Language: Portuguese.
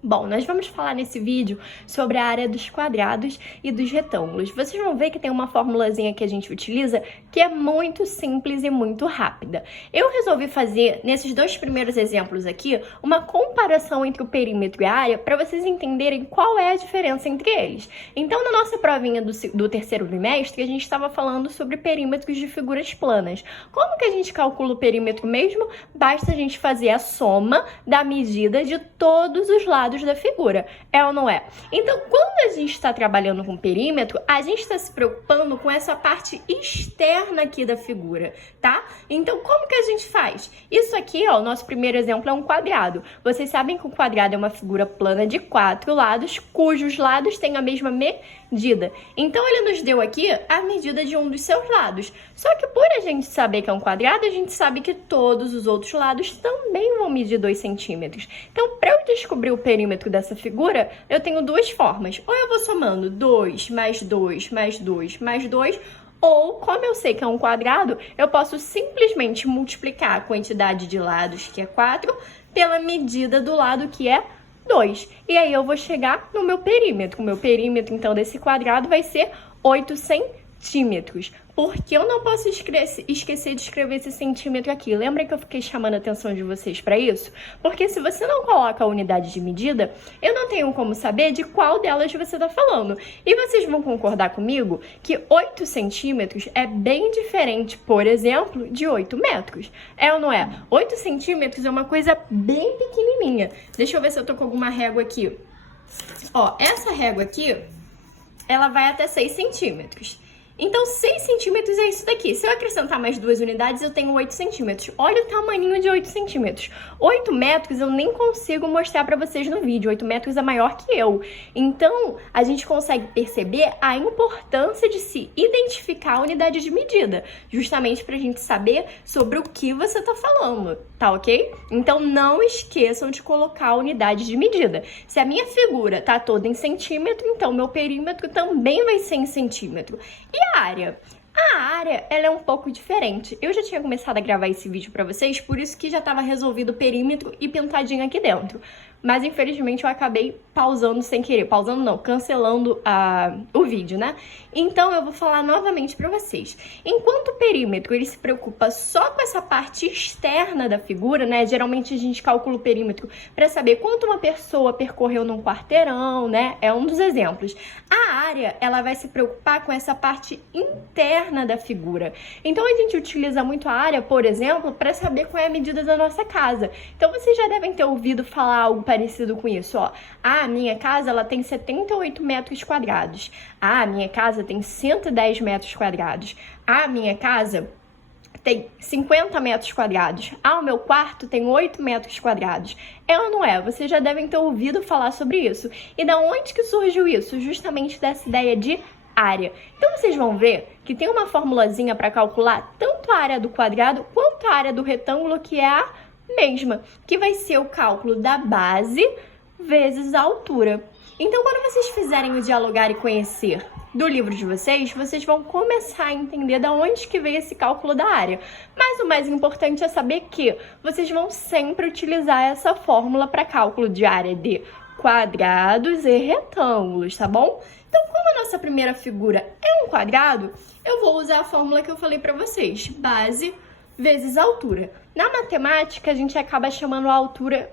Bom, nós vamos falar nesse vídeo sobre a área dos quadrados e dos retângulos. Vocês vão ver que tem uma formulazinha que a gente utiliza que é muito simples e muito rápida. Eu resolvi fazer, nesses dois primeiros exemplos aqui, uma comparação entre o perímetro e a área para vocês entenderem qual é a diferença entre eles. Então, na nossa provinha do terceiro bimestre, a gente estava falando sobre perímetros de figuras planas. Como que a gente calcula o perímetro mesmo? Basta a gente fazer a soma da medida de todos os lados da figura, é ou não é? Então, quando a gente está trabalhando com perímetro, a gente está se preocupando com essa parte externa aqui da figura, tá? Então, como que a gente faz? Isso aqui, ó, o nosso primeiro exemplo é um quadrado. Vocês sabem que o quadrado é uma figura plana de 4 lados, cujos lados têm a mesma medida. Então, ele nos deu aqui a medida de um dos seus lados. Só que por a gente saber que é um quadrado, a gente sabe que todos os outros lados também vão medir 2 centímetros. Então, para eu descobrir o perímetro dessa figura, eu tenho duas formas. Ou eu vou somando 2 mais 2 mais 2 mais 2, ou, como eu sei que é um quadrado, eu posso simplesmente multiplicar a quantidade de lados, que é 4, pela medida do lado, que é 2. E aí eu vou chegar no meu perímetro. O meu perímetro, então, desse quadrado vai ser 8 centímetros. Porque eu não posso esquecer de escrever esse centímetro aqui. Lembra que eu fiquei chamando a atenção de vocês para isso? Porque se você não coloca a unidade de medida, eu não tenho como saber de qual delas você está falando. E vocês vão concordar comigo que 8 centímetros é bem diferente, por exemplo, de 8 metros. É ou não é? 8 centímetros é uma coisa bem pequenininha. Deixa eu ver se eu tô com alguma régua aqui. Ó, essa régua aqui, ela vai até 6 centímetros. Então, 6 centímetros é isso daqui. Se eu acrescentar mais 2 unidades, eu tenho 8 centímetros. Olha o tamaninho de 8 centímetros. 8 metros eu nem consigo mostrar para vocês no vídeo. 8 metros é maior que eu. Então, a gente consegue perceber a importância de se identificar a unidade de medida, justamente para a gente saber sobre o que você está falando, tá ok? Então, não esqueçam de colocar a unidade de medida. Se a minha figura está toda em centímetro, então meu perímetro também vai ser em centímetro. E a área? A área, ela é um pouco diferente. Eu já tinha começado a gravar esse vídeo pra vocês, por isso que já estava resolvido o perímetro e pintadinho aqui dentro. Mas, infelizmente, eu acabei pausando sem querer. Pausando não, cancelando o vídeo, né? Então, eu vou falar novamente pra vocês. Enquanto o perímetro, ele se preocupa só com essa parte externa da figura, né? Geralmente, a gente calcula o perímetro pra saber quanto uma pessoa percorreu num quarteirão, né? É um dos exemplos. A área, ela vai se preocupar com essa parte interna da figura. Então, a gente utiliza muito a área, por exemplo, pra saber qual é a medida da nossa casa. Então, vocês já devem ter ouvido falar algo parecido com isso, ó. A minha casa, ela tem 78 metros quadrados. A minha casa tem 110 metros quadrados. A minha casa tem 50 metros quadrados. O meu quarto tem 8 metros quadrados. É ou não é? Vocês já devem ter ouvido falar sobre isso. E da onde que surgiu isso? Justamente dessa ideia de área. Então, vocês vão ver que tem uma formulazinha para calcular tanto a área do quadrado quanto a área do retângulo, que é a mesma, que vai ser o cálculo da base vezes a altura. Então, quando vocês fizerem o dialogar e conhecer do livro de vocês, vocês vão começar a entender de onde que veio esse cálculo da área. Mas o mais importante é saber que vocês vão sempre utilizar essa fórmula para cálculo de área de quadrados e retângulos, tá bom? Então, como a nossa primeira figura é um quadrado, eu vou usar a fórmula que eu falei para vocês, base vezes altura. Na matemática, a gente acaba chamando a altura